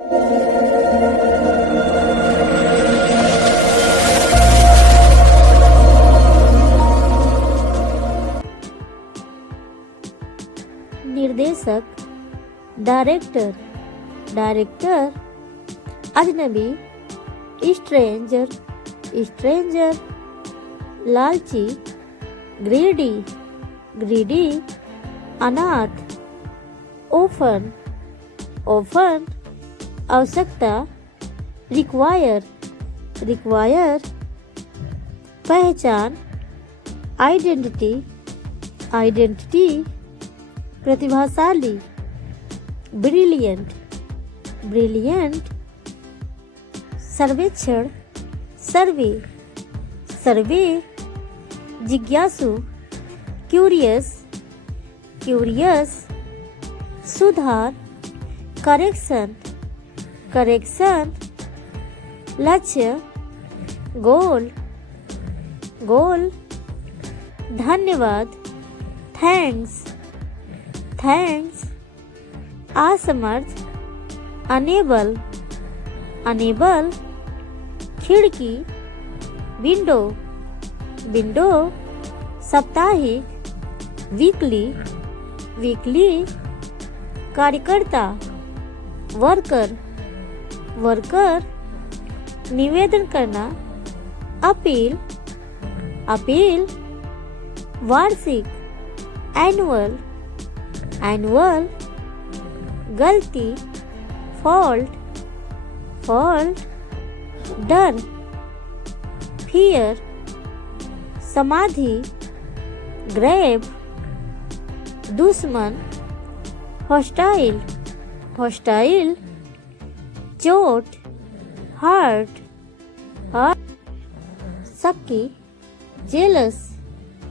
निर्देशक, director, director, अजनबी, stranger, stranger, लालची, ग्रीडी, ग्रीडी, अनाथ, ओफन, ओफन, आवश्यकता, रिक्वायर, रिक्वायर, पहचान, आइडेंटिटी, आइडेंटिटी, प्रतिभाशाली, ब्रिलियंट, ब्रिलियंट, सर्वेक्षण, सर्वे, सर्वे, जिज्ञासु, क्यूरियस, क्यूरियस, सुधार, करेक्शन, करेक्शन, लक्ष्य, गोल, गोल, धन्यवाद, थैंक्स, थैंक्स, असमर्थ, अनेबल, अनेबल, खिड़की, विंडो, विंडो, साप्ताहिक, वीकली, वीकली, कार्यकर्ता, वर्कर, वर्कर, निवेदन करना, अपील, अपील, वार्षिक, एनुअल, एनुअल, गलती, फॉल्ट, फॉल्ट, डर, फियर, समाधि, ग्रेव, दुश्मन, हॉस्टाइल, हॉस्टाइल, चोट, हर्ट, हर्ट, शक्की, जेलस,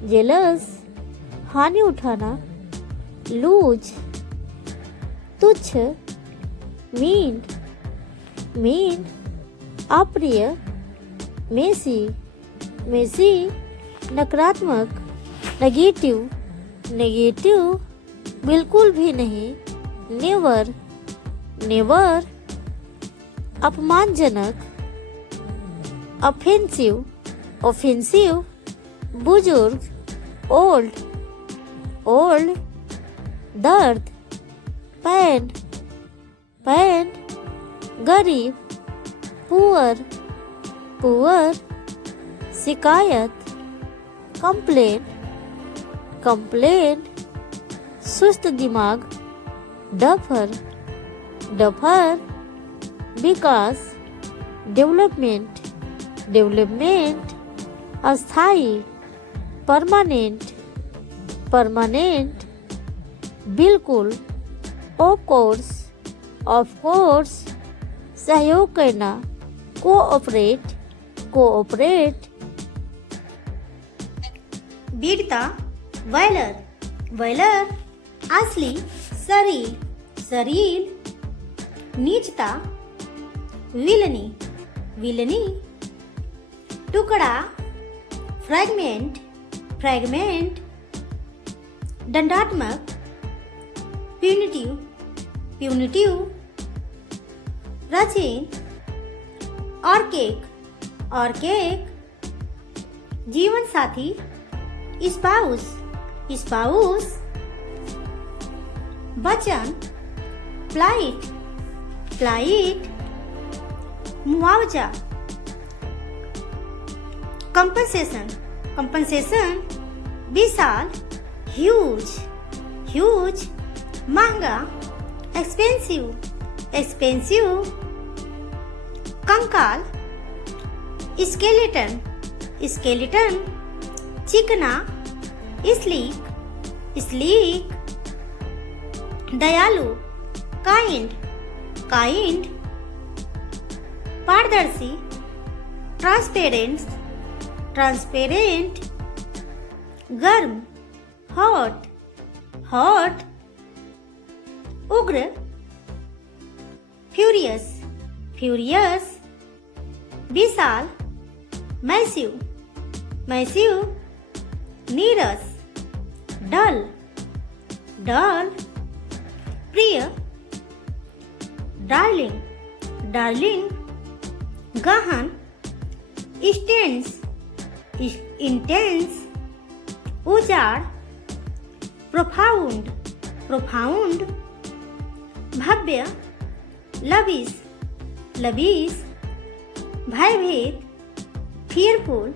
जेलस, हानि उठाना, लूज, तुच्छ, मीन, मीन, अप्रिय, मेसी, मेसी, नकारात्मक, नेगेटिव, नेगेटिव, बिल्कुल भी नहीं, नेवर, नेवर, अपमानजनक, ऑफेंसिव, ऑफेंसिव, बुजुर्ग, ओल्ड, ओल्ड, दर्द, पैन, पैन, गरीब, पुअर, पुअर, शिकायत, कंप्लेन, कंप्लेन, सुस्त दिमाग, डफर, डफर, विकास, डेवलपमेंट, डेवलपमेंट, अस्थाई, परमानेंट, परमानेंट, बिल्कुल, ऑफ कोर्स, सहयोग करना, कोऑपरेट, कोऑपरेट, वीरता, वैलर, वैलर, असली, शरीर, शरीर, नीचता, विलनी, विलनी, टुकड़ा, फ्रैगमेंट, फ्रैगमेंट, दंडात्मक, प्यूनिटिव, प्यूनिटिव, प्राचीन, ऑर्केक, ऑर्केक, जीवन साथी, स्पाउस, स्पाउस, वचन, फ्लाइट, फ्लाइट, मुआवजा, कंपनसेशन, कंपनसेशन, विशाल, ह्यूज, ह्यूज, महंगा, एक्सपेंसिव, एक्सपेंसिव, कंकाल, स्केलेटन, स्केलेटन, चिकना, स्लीक, स्लीक, दयालु, काइंड, काइंड, पारदर्शी, ट्रांसपेरेंट, ट्रांसपेरेंट, गर्म, हॉट, हॉट, उग्र, फ्यूरियस, फ्यूरियस, विशाल, मैसिव, मैसिव, नीरस, डल, डल, प्रिय, डार्लिंग, डार्लिंग, गहन, स्टेंस, इंटेंस, उजाड़, प्रोफाउंड, प्रोफाउंड, भव्य, लविश, लविश, भयभीत, फियरफुल,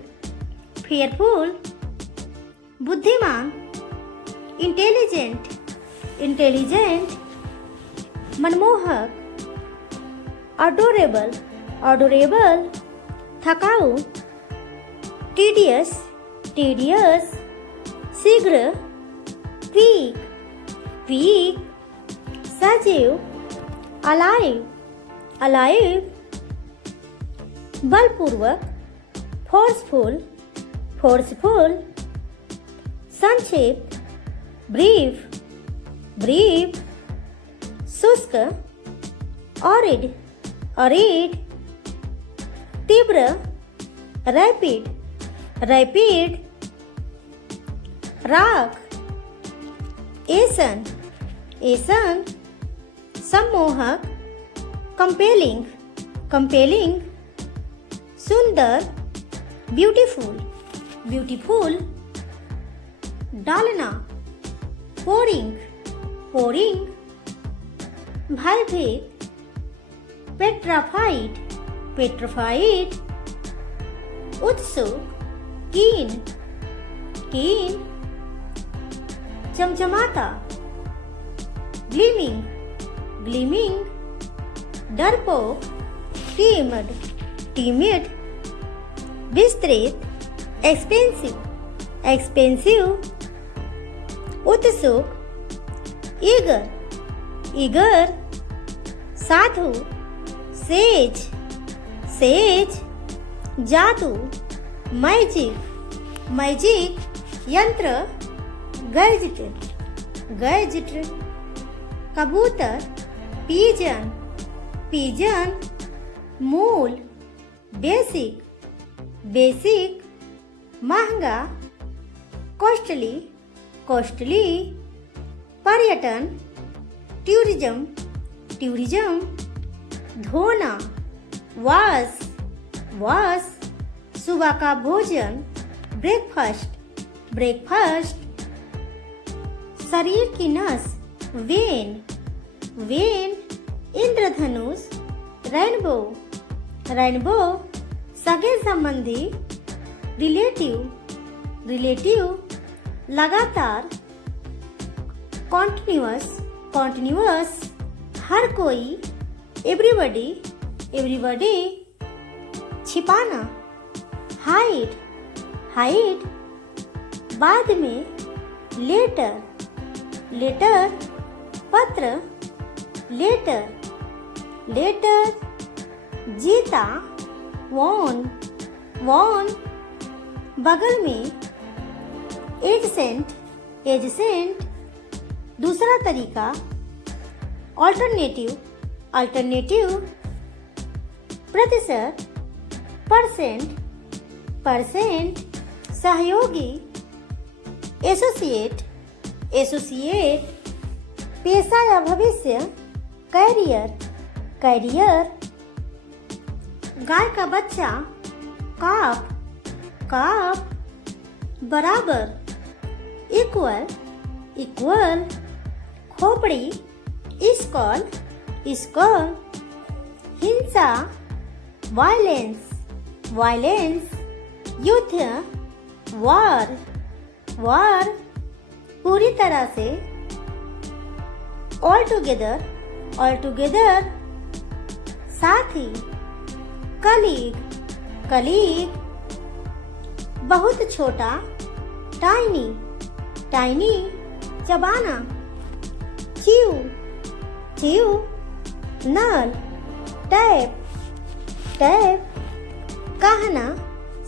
फियरफुल, बुद्धिमान, इंटेलिजेंट, इंटेलिजेंट, मनमोहक, अडोरेबल, अडोरेबल, थकाऊ, टीडियस, टीडियस, शीघ्र, क्वीक, क्वीक, सजीव, अलाइव, अलाइव, बलपूर्वक, फोर्सफुल, फोर्सफुल, संक्षिप्त, ब्रीफ, ब्रीफ, शुष्क, ऑरिड, ऑरिड, तीव्र, रैपिड, रैपिड, राग, एसन, एसन, सम्मोहक, कंपेलिंग, कंपेलिंग, सुंदर, ब्यूटीफुल, ब्यूटीफुल, डालना, पोरिंग, पोरिंग, भयभीत, पेट्राफाइड, पेट्राफाइड, उत्सुक, कीन, कीन, चमचमाता, ग्लीमिंग, ग्लीमिंग, डरपोक, टीमड, टीमिड, विस्तृत, एक्सपेंसिव, एक्सपेंसिव, उत्सुक, ईगर, ईगर, साधु, सेज, सेज, जादू, मैजिक, मैजिक, यंत्र, गैजेट, गैजेट, कबूतर, पीजन, पीजन, मूल, बेसिक, बेसिक, महंगा, कॉस्टली, कॉस्टली, पर्यटन, टूरिज्म, टूरिज्म, धोना, वास, वास, सुबह का भोजन, ब्रेकफास्ट, ब्रेकफास्ट, शरीर की नस, when, when, Indradhanush, rainbow, rainbow, सगे संबंधी, रिलेटिव, रिलेटिव, लगातार, कॉन्टिन्यूअस, कॉन्टिन्यूअस, हर कोई, एवरीबॉडी, एवरीबॉडी, छिपाना, हाइड, हाइड, बाद में, लेटर, लेटर, पत्र, लेटर, लेटर, जीता, वॉन, वॉन, बगल में, एडसेंट, एडसेंट, दूसरा तरीका, ऑल्टरनेटिव, अल्टरनेटिव, प्रतिशत, परसेंट, परसेंट, सहयोगी, एसोसिएट, एसोसिएट, पेशा या भविष्य, कैरियर, कैरियर, गाय का बच्चा, काफ, काफ, बराबर, इक्वल, इक्वल, खोपड़ी, स्कॉल, स्कॉल, हिंसा, वायलेंस, वायलेंस, युद्ध, वार, वार, पूरी तरह से, ऑल टुगेदर, ऑल टुगेदर, साथी, कलीग, कलीग, बहुत छोटा, टाइनी, टाइनी, चबाना, च्यू, च्यू, नल, टैप, टैप, कहना,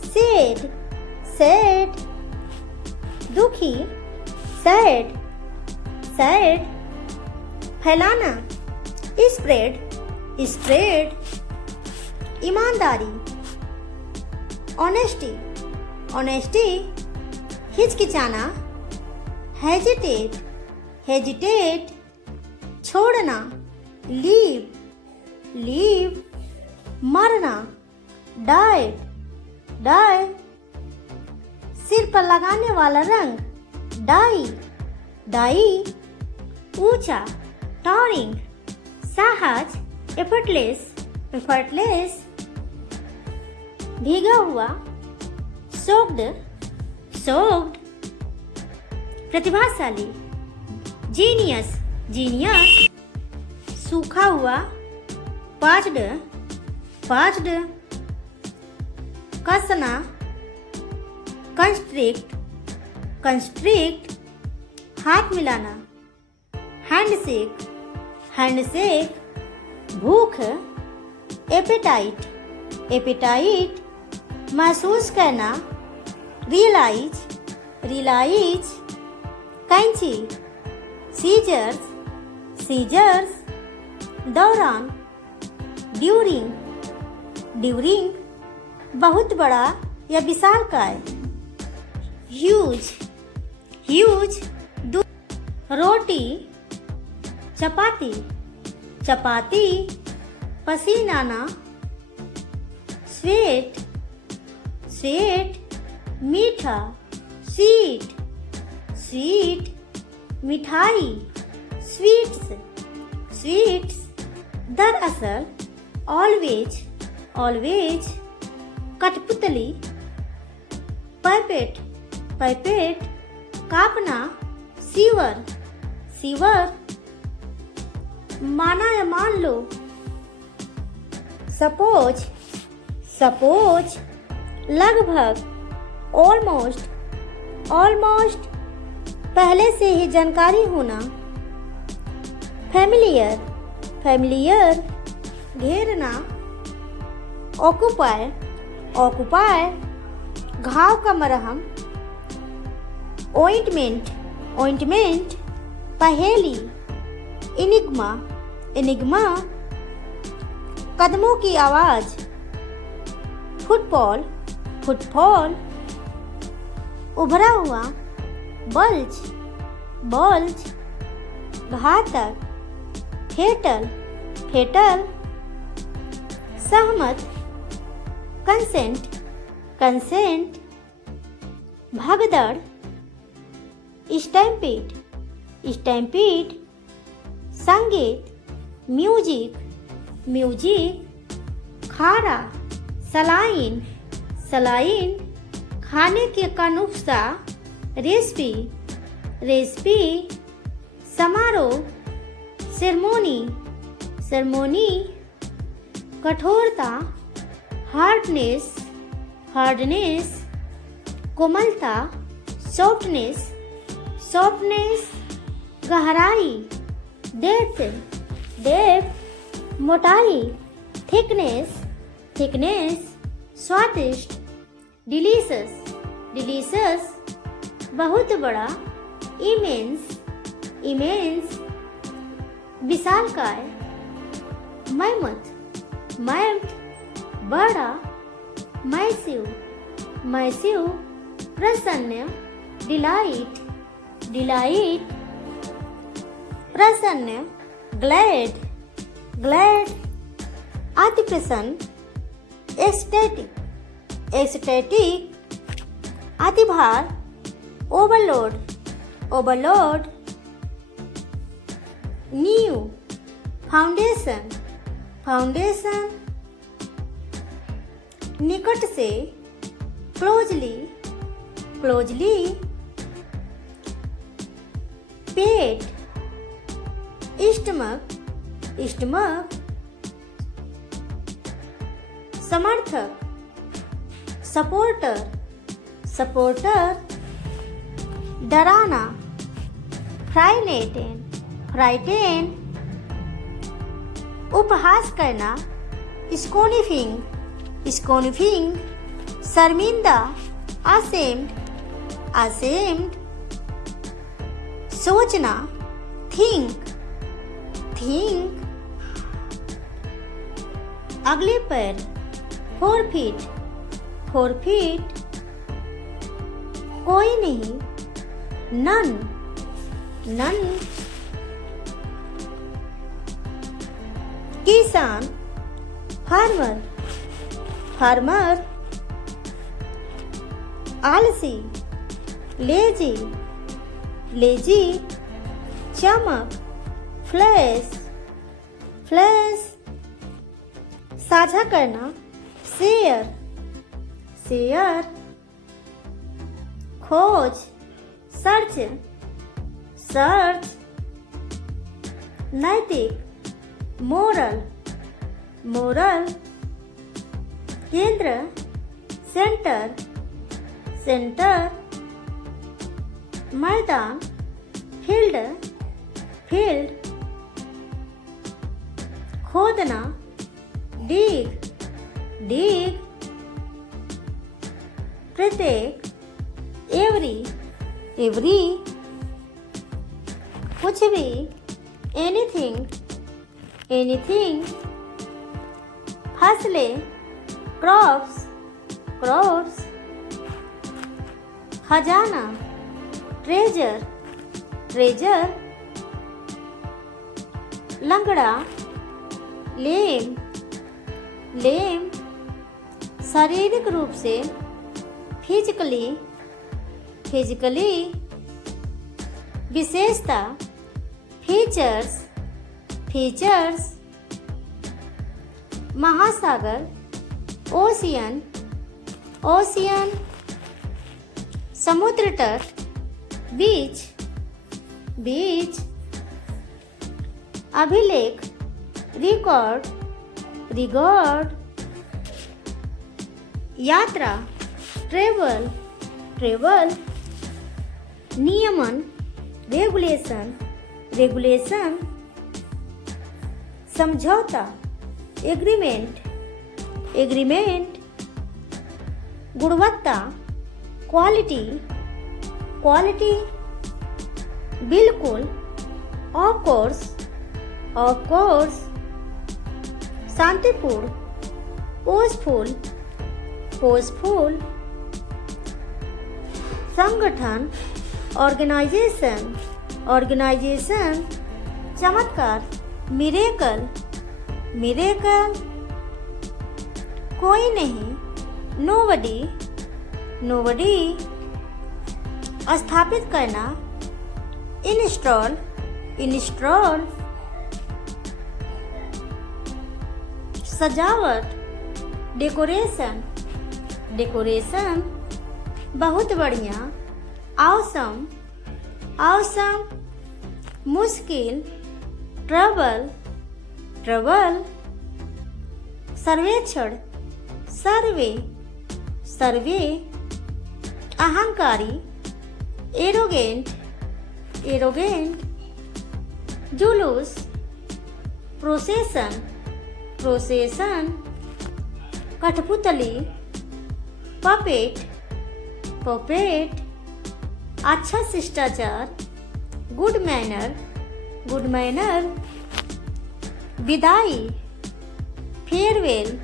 सेड, सेड, दुखी, सैड, सैड, फैलाना, स्प्रेड, स्प्रेड, ईमानदारी, ऑनेस्टी, ऑनेस्टी, हिचकिचाना, हेजिटेट, हेजिटेट, छोड़ना, लीव, लीव, मारना, डाइट, डाई। सिर पर लगाने वाला रंग, डाई, डाई। ऊंचा, टॉरिंग, सहज, एफर्टलेस, एफर्टलेस। भीगा हुआ, सोक्ड, सोक्ड। प्रतिभाशाली, जीनियस, जीनियस। सूखा हुआ, पाच्ड, पाच्ड। कसना, कंस्ट्रिक्ट, कंस्ट्रिक्ट। हाथ मिलाना, हैंडशेक, हैंडशेक। भूख, एपेटाइट, एपेटाइट। महसूस करना, रियलाइज, रियलाइज। कैंची, सीजर्स, सीजर्स। दौरान, ड्यूरिंग, ड्यूरिंग। बहुत बड़ा या विशालकाय, ह्यूज, ह्यूज। रोटी, चपाती, चपाती। पसीनाना, स्वेट, स्वेट। मीठा, स्वीट, स्वीट। मिठाई, स्वीट्स, स्वीट्स। दरअसल, ऑलवेज, ऑलवेज। कठपुतली, पैपेट, पैपेट। कांपना, सीवर, सीवर। माना या मान लो, सपोज, सपोज। लगभग, ऑलमोस्ट, ऑलमोस्ट। पहले से ही जानकारी होना, फैमिलियर, फैमिलियर। घेरना, ऑक्युपाई, ऑक्युपाई। घाव का मरहम, ओइंटमेंट, ओइंटमेंट। पहेली, इनिग्मा, इनिग्मा। कदमों की आवाज, फुटफॉल, फुटफॉल। उभरा हुआ, बल्ज, बल्ज। घातक, फेटल, फेटल। सहमत, कंसेंट, कंसेंट। भगदड़, स्टैम्पीड, स्टैम्पीड। संगीत, म्यूजिक, म्यूजिक। खारा, सलाइन, सलाइन। खाने के का नुस्खा, रेसिपी, रेसिपी। समारोह, सेरेमोनी, सेरेमोनी। कठोरता, हार्डनेस, हार्डनेस। कोमलता, सॉफ्टनेस, सॉफ्टनेस। गहराई, डेप्थ, डेप्थ। मोटाई, थिकनेस, थिकनेस। स्वादिष्ट, डिलीशियस, डिलीशियस। बहुत बड़ा, इमेंस, इमेंस। विशालकाय, मैमथ, मैमथ। बड़ा, मैसिव, मैसिव। प्रसन्न, डिलाइट, डिलाइट। प्रसन्न, ग्लैड, ग्लैड। अति प्रसन्न, एस्थेटिक, एस्थेटिक। अतिभार, ओवरलोड, ओवरलोड। नींव, फाउंडेशन, फाउंडेशन। निकट से, क्लोजली, क्लोजली। पेट, स्टमक, स्टमक। समर्थक, सपोर्टर, सपोर्टर। डराना, फ्राइटेन, फ्राइटेन। उपहास करना, स्कोनिफिंग, स्कोनिफिंग। शर्मिंदा, असेम्ड, असेम्ड। सोचना, थिंक, थिंक। अगले पैर, 4 फीट, 4 फीट। कोई नहीं, नन, नन। किसान, फार्मर, फार्मर, आलसी, लेजी, लेजी, चमक, फ्लैश, फ्लैश, साझा करना, शेयर, शेयर, खोज, सर्च, सर्च, नैतिक, मोरल, मोरल, केंद्र, सेंटर, सेंटर, मैदान, फील्ड, फील्ड, खोदना, डीग, डीग, प्रत्येक, एवरी, एवरी, कुछ भी, एनीथिंग, एनीथिंग, फसलें, क्रॉप्स, क्रॉप्स, खजाना, ट्रेजर, ट्रेजर, लंगड़ा, लेम, लेम, शारीरिक रूप से, फिजिकली, फिजिकली, विशेषता, फीचर्स, फीचर्स, महासागर, ओशियन, ओशियन, समुद्र तट, बीच, बीच, अभिलेख, रिकॉर्ड, रिकॉर्ड, यात्रा, ट्रेवल, ट्रेवल, नियमन, रेगुलेशन, रेगुलेशन, समझौता, एग्रीमेंट, एग्रीमेंट, गुणवत्ता, क्वालिटी, क्वालिटी, बिल्कुल, ऑफ कोर्स, ऑफ कोर्स, शांतिपूर्ण, पोजफुल, पोजफुल, संगठन, ऑर्गेनाइजेशन, ऑर्गेनाइजेशन, चमत्कार, मिरेकल, मिरेकल, कोई नहीं, नोबडी, नोबडी, स्थापित करना, इंस्टॉल, इंस्टॉल, सजावट, डेकोरेशन, डेकोरेशन, बहुत बढ़िया, ऑसम, ऑसम, मुश्किल, ट्रबल, ट्रबल, सर्वेक्षण, सर्वे, सर्वे, अहंकारी, एरोगेंट, एरोगेंट, जुलूस, प्रोसेसन, प्रोसेसन, कठपुतली, पपेट, पपेट, अच्छा शिष्टाचार, गुड मैनर, गुड मैनर, विदाई, फेयरवेल,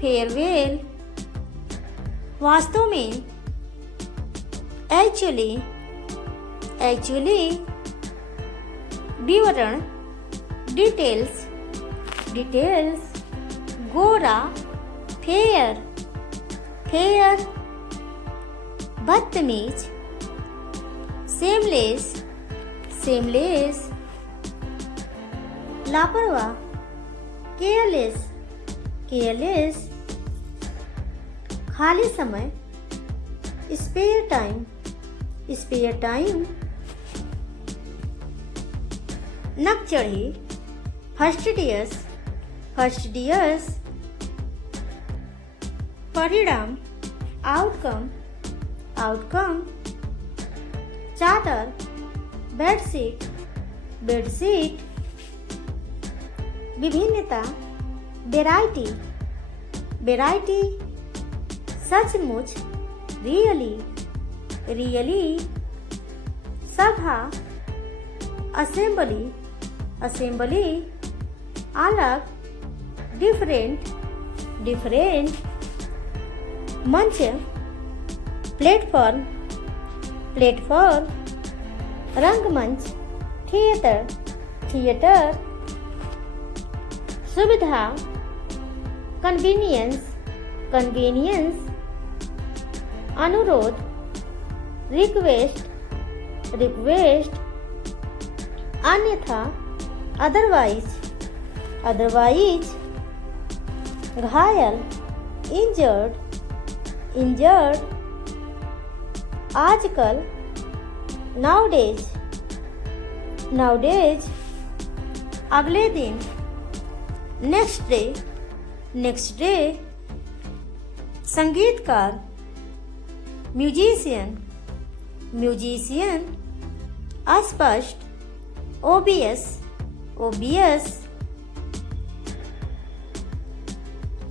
फेयरवेल, वास्तव में, एक्चुअली, एक्चुअली, विवरण, डिटेल्स, डिटेल्स, गोरा, फेयर, फेयर, बदतमीज, सेमलेस, सेमलेस, लापरवाह, केयरलेस, केयरलेस, खाली समय, स्पेयर टाइम, स्पेयर टाइम, नक चढ़ी, फर्स्टिडियस, फर्स्टिडियस, परिणाम, आउटकम, आउटकम, चादर, बेडशीट, बेडशीट, विभिन्नता, वेराइटी, वेराइटी, सचमुच, रियली, रियली, सभा, असेंबली, असेंबली, अलग, डिफरेंट, डिफरेंट, मंच, प्लेटफॉर्म, प्लेटफॉर्म, रंगमंच, थिएटर, थिएटर, सुविधा, कन्वीनियंस, कन्वीनियंस, अनुरोध, रिक्वेस्ट, रिक्वेस्ट, अन्यथा, अदरवाइज, अदरवाइज, घायल, इंजर्ड, इंजर्ड, आजकल, नाउडेज, नाउडेज, अगले दिन, नेक्स्ट डे, नेक्स्ट डे, संगीतकार, म्यूजिशियन, म्यूजिशियन, अस्पष्ट, ओबियस, ओबियस,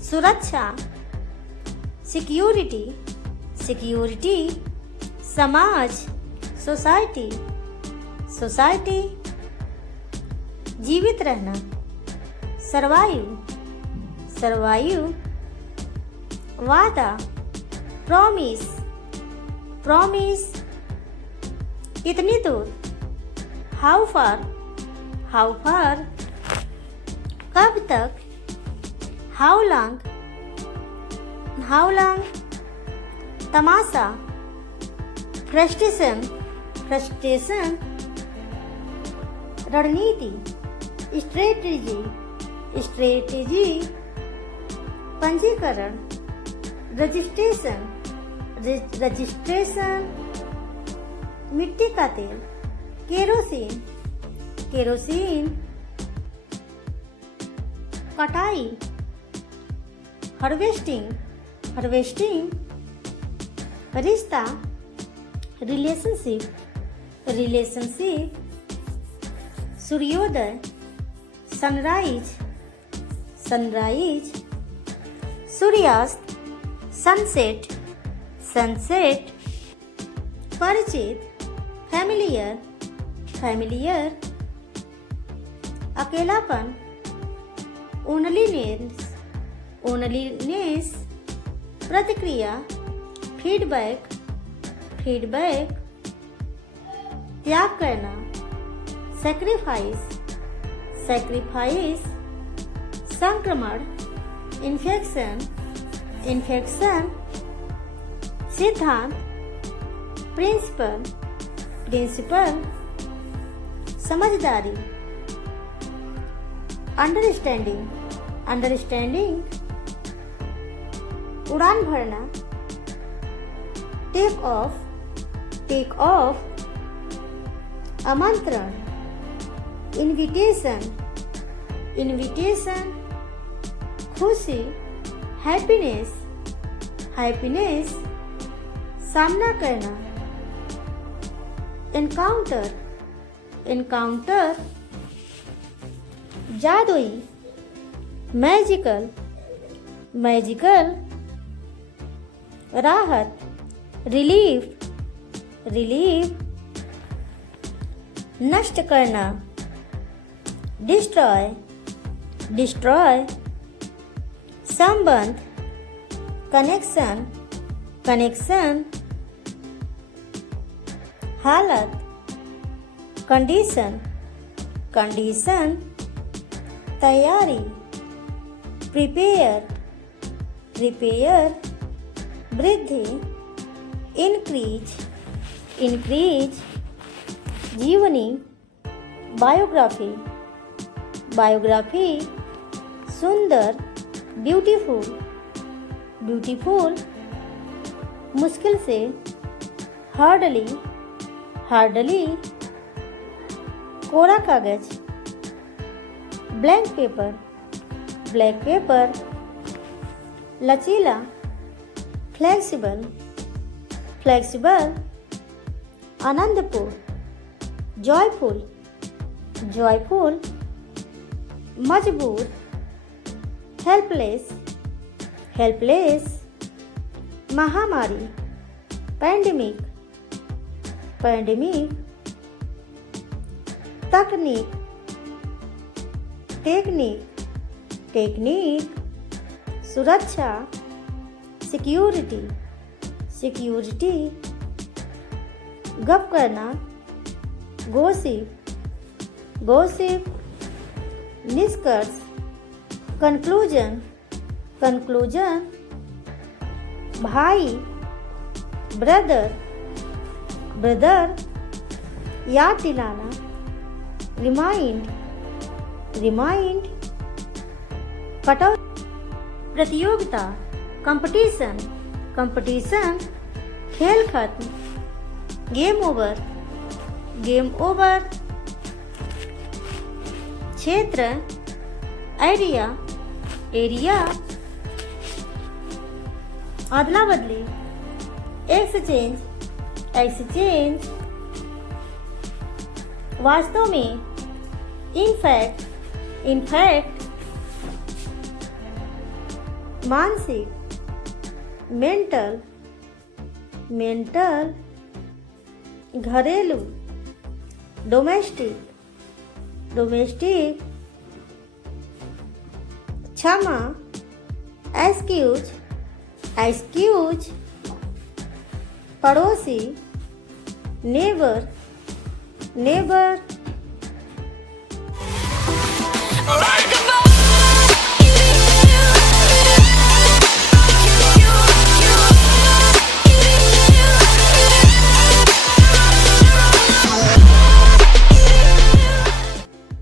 सुरक्षा, सिक्योरिटी, सिक्योरिटी, समाज, सोसाइटी, सोसाइटी, जीवित रहना, सरवाइव, सरवाइव, वादा, प्रॉमिस, प्रॉमिस, कितनी दूर, हाउ फार, हाउ फार, कब तक, how long, how long, Tamasha, frustration, frustration, रणनीति, स्ट्रेटेजी, स्ट्रेटेजी, पंजीकरण, रजिस्ट्रेशन, रजिस्ट्रेशन, मिट्टी का तेल, केरोसिन, केरोसिन, कटाई, हार्वेस्टिंग, हार्वेस्टिंग, रिश्ता, रिलेशनशिप, रिलेशनशिप, सूर्योदय, सनराइज, सनराइज, सूर्यास्त, सनसेट, सनसेट, परिचित, फैमिलियर, फैमिलियर, अकेलापन, ओनलीनेस, ओनलीनेस, प्रतिक्रिया, फीडबैक, फीडबैक, त्याग करना, सैक्रिफाइस, सैक्रिफाइस, संक्रमण, इन्फेक्शन, इन्फेक्शन, सिद्धांत, प्रिंसिपल, प्रिंसिपल, समझदारी, अंडरस्टैंडिंग, अंडरस्टैंडिंग, उड़ान भरना, टेक ऑफ, टेक ऑफ, आमंत्रण, इनविटेशन, इनविटेशन, खुशी, हैप्पीनेस, हैप्पीनेस, सामना करना, एनकाउंटर, एनकाउंटर, जादुई, मैजिकल, मैजिकल, राहत, रिलीफ, रिलीफ, नष्ट करना, डिस्ट्रॉय, डिस्ट्रॉय, संबंध, कनेक्शन, कनेक्शन, हालत, कंडीशन, कंडीशन, तैयारी, प्रिपेयर, प्रिपेयर, वृद्धि, इंक्रीज, इंक्रीज, जीवनी, बायोग्राफी, बायोग्राफी, सुंदर, ब्यूटीफुल, ब्यूटीफुल, मुश्किल से, हार्डली, हार्डली, कोरा कागज, ब्लैंक पेपर, ब्लैक पेपर, लचीला, फ्लेक्सिबल, फ्लेक्सिबल, आनंदपूर्ण, जॉयफुल, जॉयफुल, मजबूर, हेल्पलेस, हेल्पलेस, महामारी, पैंडेमिक, पैंडेमिक, तकनीक, टेक्निक, टेक्निक, सुरक्षा, सिक्योरिटी, सिक्योरिटी, गप करना, गोसिप, गोसिप, निष्कर्ष, कंक्लूजन, कंक्लूजन, भाई, ब्रदर, ब्रदर, याद दिलाना, रिमाइंड, रिमाइंड, कटौती, प्रतियोगिता, कंपटीशन, कंपटीशन, खेल खत्म, गेम ओवर, गेम ओवर, क्षेत्र, एरिया, एरिया, अदला बदली, एक्सचेंज, एक्सचेंज, वास्तव में, इनफैक्ट, इनफैक्ट, मानसिक, मेंटल, मेंटल, घरेलू, डोमेस्टिक, डोमेस्टिक, क्षमा, एक्सक्यूज, एक्सक्यूज, पड़ोसी, नेबर, नेबर,